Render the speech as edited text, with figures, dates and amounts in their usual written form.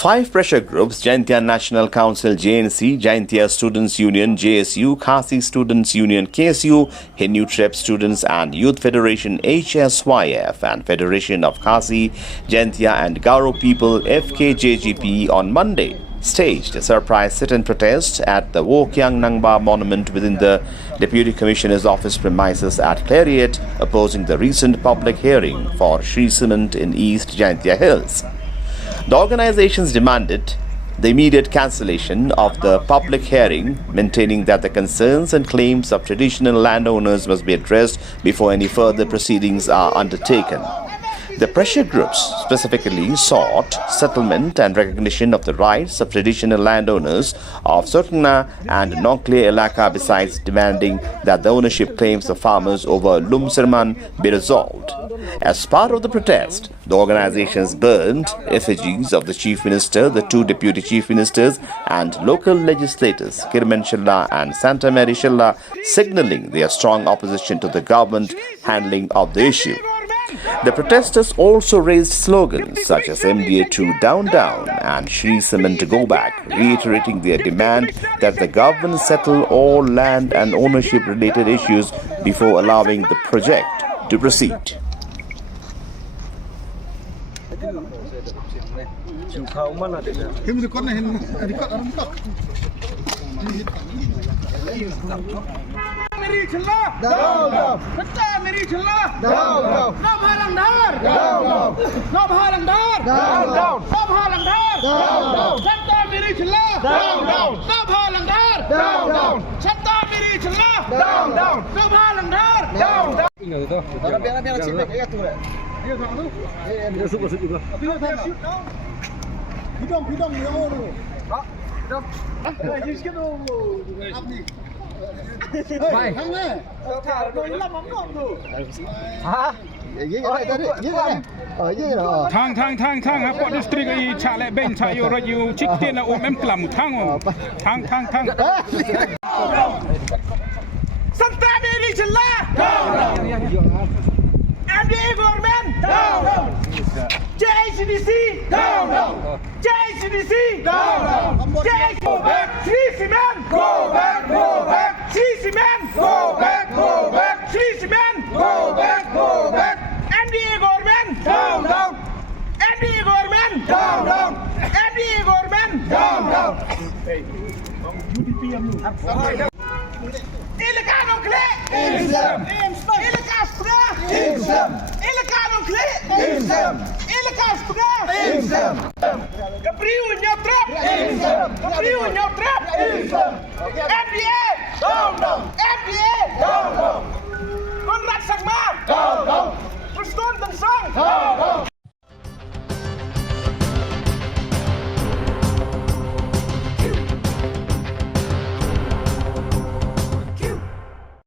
Five pressure groups, Jaintia National Council JNC, Jaintia Students Union JSU, Khasi Students Union KSU, Hindu Trep Students and Youth Federation HSYF and Federation of Khasi, Jaintia and Garo People FKJGP on Monday staged a surprise sit-in protest at the Wokyang Nangba monument within the Deputy Commissioner's office premises at Clariot, opposing the recent public hearing for Shree Cement in East Jaintia Hills. The organizations demanded the immediate cancellation of the public hearing, maintaining that the concerns and claims of traditional landowners must be addressed before any further proceedings are undertaken. The pressure groups specifically sought settlement and recognition of the rights of traditional landowners of Sotna and Nongkle Elaka, besides demanding that the ownership claims of farmers over Lumserman be resolved. As part of the protest, the organizations burned effigies of the Chief Minister, the two Deputy Chief Ministers and local legislators, Kirman Shilla and Santa Mary Shilla, signaling their strong opposition to the government handling of the issue. The protesters also raised slogans such as MDA2 down down and Shree Cement go back, reiterating their demand that the government settle all land and ownership related issues before allowing the project to proceed. मेरी छल्ला दाओ दाओ सच्चा मेरी छल्ला दाओ दाओ ना भालंडार दाओ दाओ ना भालंडार दाओ दाओ ना भालंडार दाओ दाओ सच्चा मेरी छल्ला दाओ दाओ ना भालंडार दाओ दाओ सच्चा मेरी छल्ला दाओ दाओ ना भालंडार दाओ दाओ biar cip ya tuh ya dia sama tuh dia suka juga bidong ya lu Pak bidong just gitu apa nih Mày thằng này thả đôi lắm mắm ngon rồi hả dưới cái này dưới cái này ở dưới rồi thang ha pot distrik ai cha le ben cha yo raju chik tin na om em klam thang Santa Mary Chilla MDA government JCDC JCDC go back Shree Cement go back Shree Cement go back Shree Cement go back MDA government down MDA government down MDA government down hey Illegal Nongkle Illegal Spra Illegal Nongkle Illegal Spra Kepriu nyot trap MDA